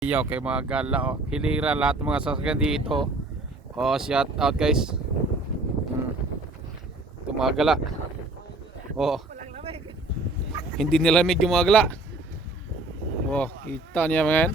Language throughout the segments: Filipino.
Yo, kay mga gala, hilira lahat ng mga sasakyan dito. Shout out guys. Ito mga gala. Hindi nilamig yung mga gala. Kita niya mga yan.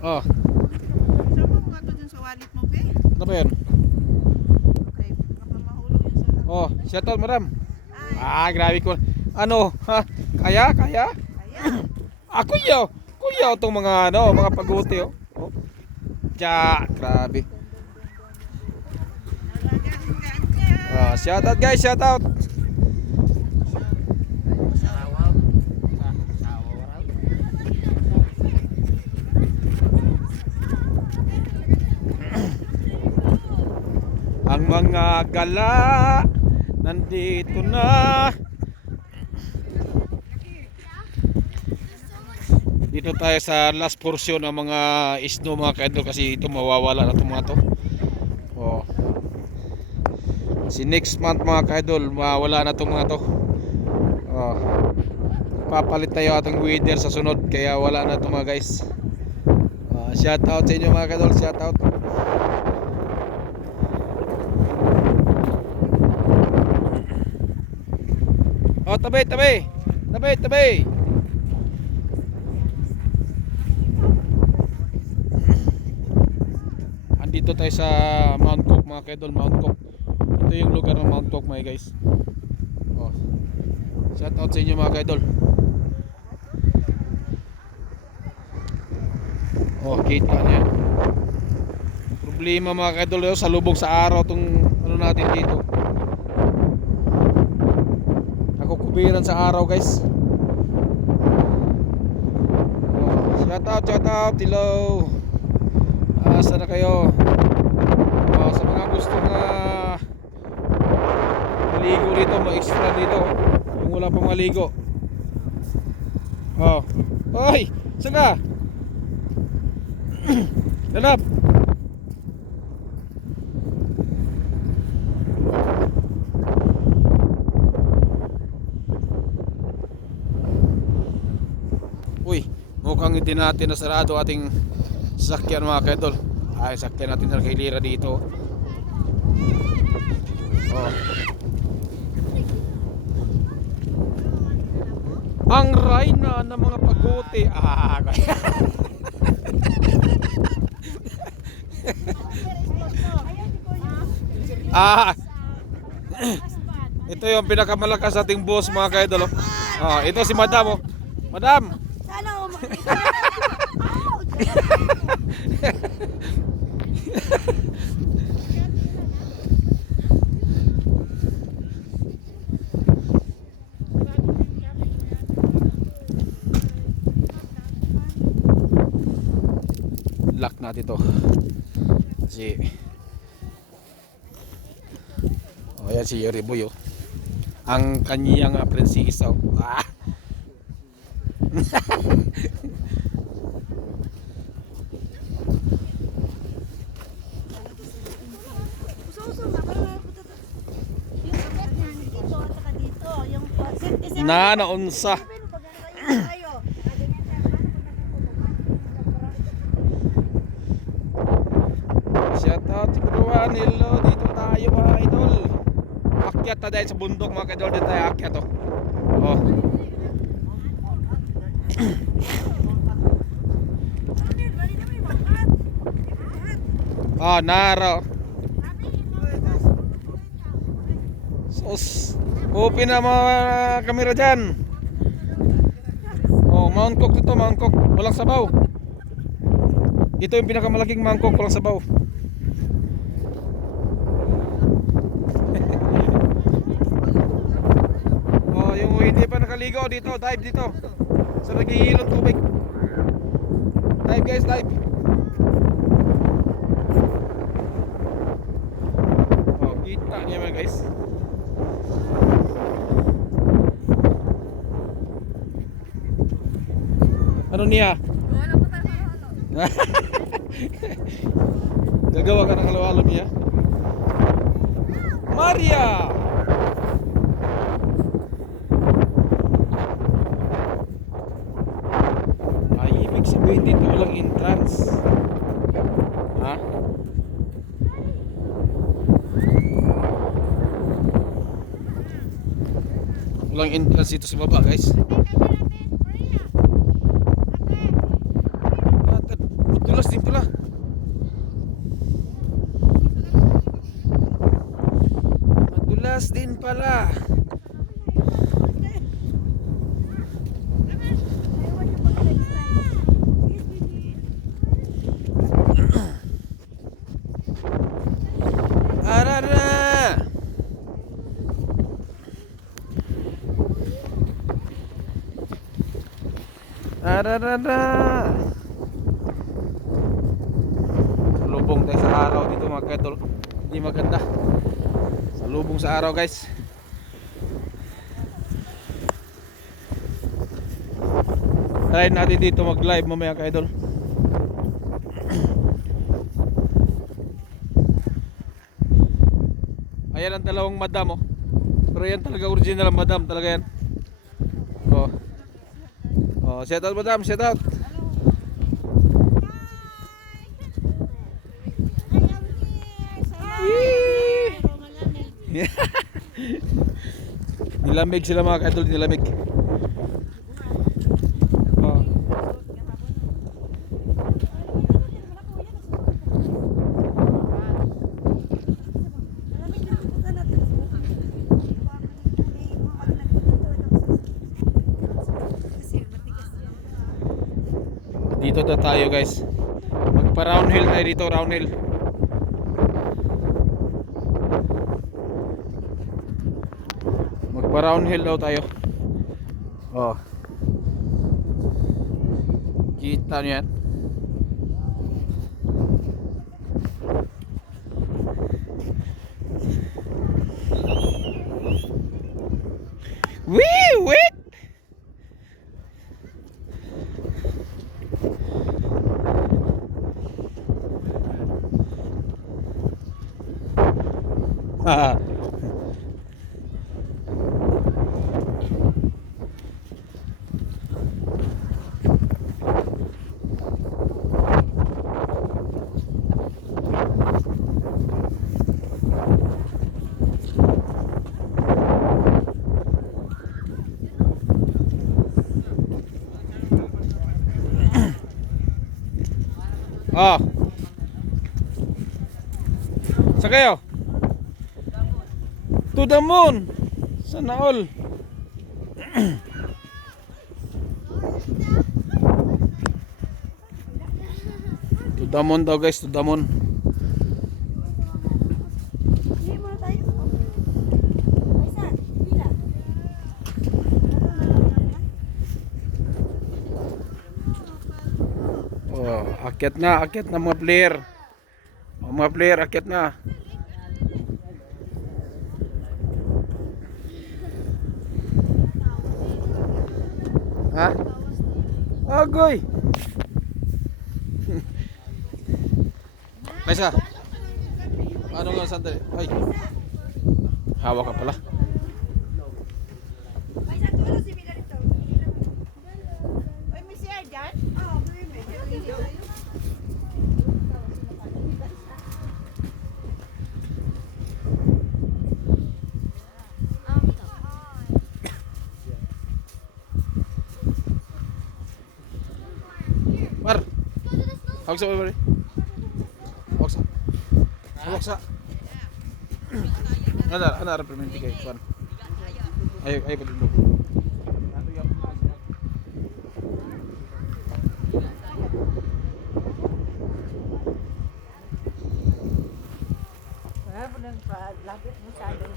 Oh, Sama mo nga to dyan sa wallet mo, pe. ano ba yan? Okay, baka mahulog yun sa... Shout out madam. Ay, Grabe ko. Ano, ha? Kaya? kaya. Kuya itong mga mga paguti grabe. Shout out guys, shout out. Ang mga gala nandito na. Dito tayo sa last portion ng mga isno mga kaidol, kasi ito mawawala na itong mga to. Si next month mga kaidol mawawala na itong mga to. Papalit tayo ating weather sa sunod, kaya wala na itong mga guys. Shout out sa inyo mga kaidol, shout out. Tabi. Andito tayo sa Mount Cook mga kaidol, Mount Cook. Ito yung lugar ng Mount Cook mga guys. Shout out sa inyo mga kaidol. Kita niya. Problema mga kaidol, sa lubog sa araw tong ano natin dito. Nakukubiran sa araw guys. Shout out, hello. Sana kayo. Sa mga gustong maligo dito, ma-extra dito, kung wala pang maligo. Oy, saan ka? Lalap. Uy, mukhang hindi natin nasarado ating sasakyan mga kaidol. Sakyan natin sa kailira dito. Ang rayna ng mga pagote. Ito yung pinakamalakas ating boss mga kaidol. Ito si madam. Madam. Sana lock natin to kasi ayan si Yoriboy ang kanyang prinsesa. Naunsa. Shout out si Bruan, hello, dito tayo mga idol. Akyat na dahil sa bundok mga idol, dito tayo akyat naro. Open na mga kamera dyan. Mount Cook dito, Mount Cook, walang sabaw. Ito yung pinakamalaking Mount Cook, walang sabaw. Yung hindi pa nakaligo dito, dive dito sa nagihilong tubig. Dive guys, dive. Kita niya mga guys. Ano niya? wala pa tayo halo. Gagawa ka ng halo-halo niya? Maria! Ay, ibig sabihin dito walang entrance. Ha? Walang entrance dito sa baba, guys. Madulas din pala. Madulas din pala. Arara. Arara. Salubong tayo sa araw dito mga kadol. Hindi maganda. Salubong sa araw, guys. Try natin dito mag live mamaya ka-idol. Ayan ang dalawang madam, oh. Pero yan talaga original ang madam talaga yan. Oh. Oh, shout out madam, shout out. Nilamig sila mga ka-idol, nilamig. Oh. Dito na tayo, guys. Magpa round hill tayo dito, round hill. Magpa round hill daw tayo. Oh. Kita niyo yan? Wee! Wait! Haha. Oh. Sa kayo? To the moon. Sana all. To the moon daw, guys, to the moon. Oh, akyat na mga player. Oh, mga player, akyat na. Ha? Agoy. Paisa. Ano nga sandali? Ay. Hawak ka pala. Mar. Hawak sa bari. Hawak sa. Hawak sa. Ana perminti kay Juan. Ayo patulog. Lapit masyado.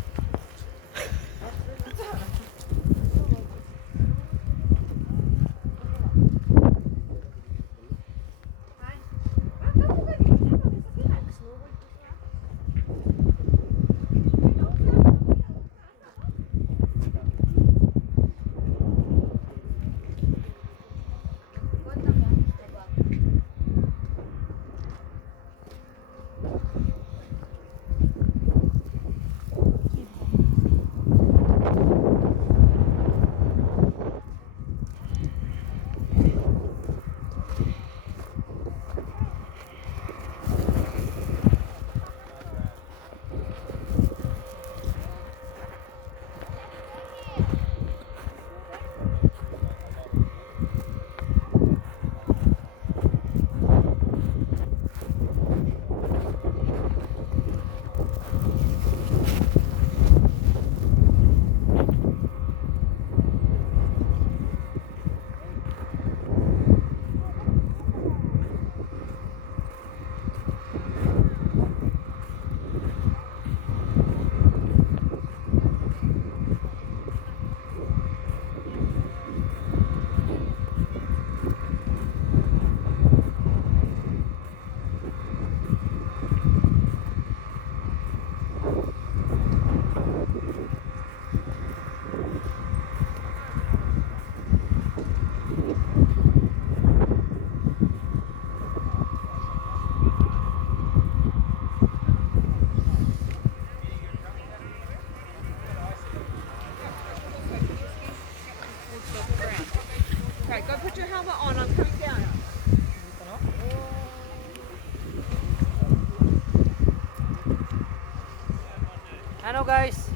now guys.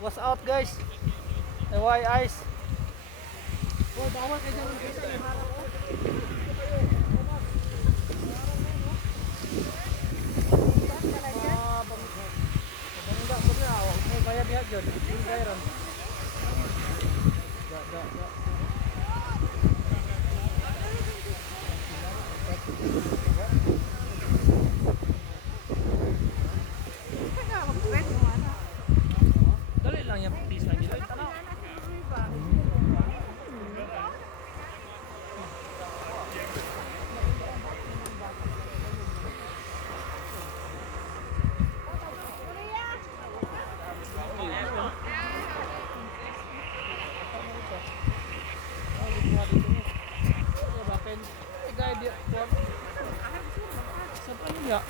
What's out guys? Why ice? Oh, bawal kayo dyan. Kaya bihag yun. Kaya ron. Dali lang yung piece lang dito. Tanaw. Ya.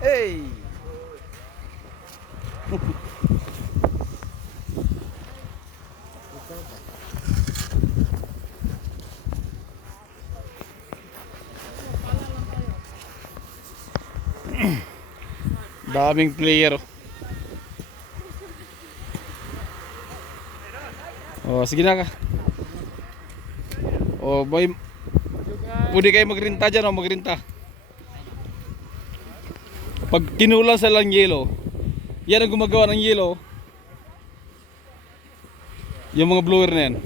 Hey. Daming player. Oh, sige na ka. Oh, boy. Pwede kayo magrinta dyan, oh, magrinta. Pag kinulang sa lang yelo, yan ang gumagawa ng yelo. Yung mga blower na yan.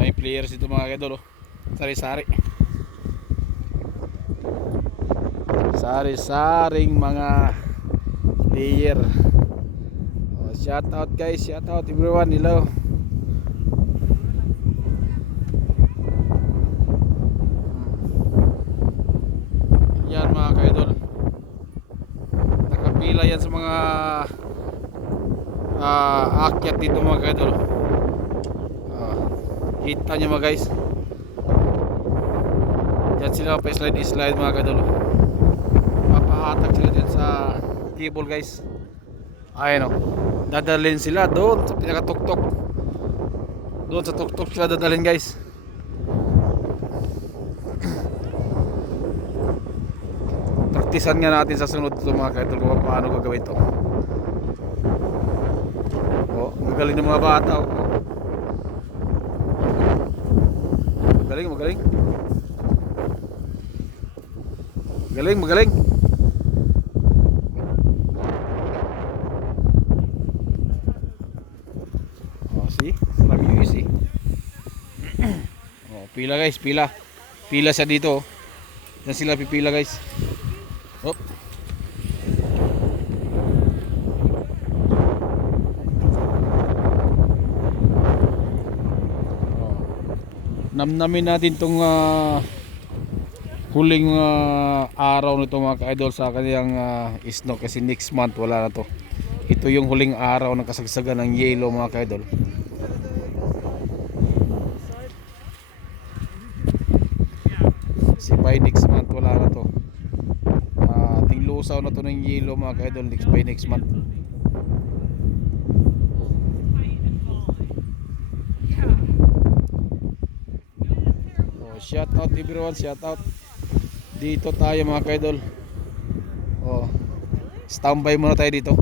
Ay, players dito mga kadol, oh. Sari-sari. Sari-saring mga player. Oh, shout out guys, shout out everyone. Hello. Yan mga kaidol. Nakapila yan sa mga akyat dito mga kaidol. Kita nyo mga guys. Diyan sila pa-slide mga kadolo. Papahatak sila dyan sa cable guys. Ayun o. Dadalhin sila doon sa pinakatuktok. Doon sa tuktok sila dadalhin guys. Praktisan nga natin sa sunod ito mga kadolo kung paano gagawin ito. O, magaling ng mga bata o. Magaling. Magaling. Oh, see? Marami yung easy. Oh, pila guys, pila. Pila siya dito. Yan sila pipila guys. Oh. Namnamin natin tong huling araw nito mga ka-idol sa kaniyang isno kasi next month wala na to. Ito yung huling araw ng kasagsagan ng yelo mga ka-idol. Kasi by next month wala na to. Tinglusaw na to ng yelo mga ka-idol by next month. Oh, shout out everyone, shout out. Dito tayo mga ka-idol. Oh, standby muna tayo dito.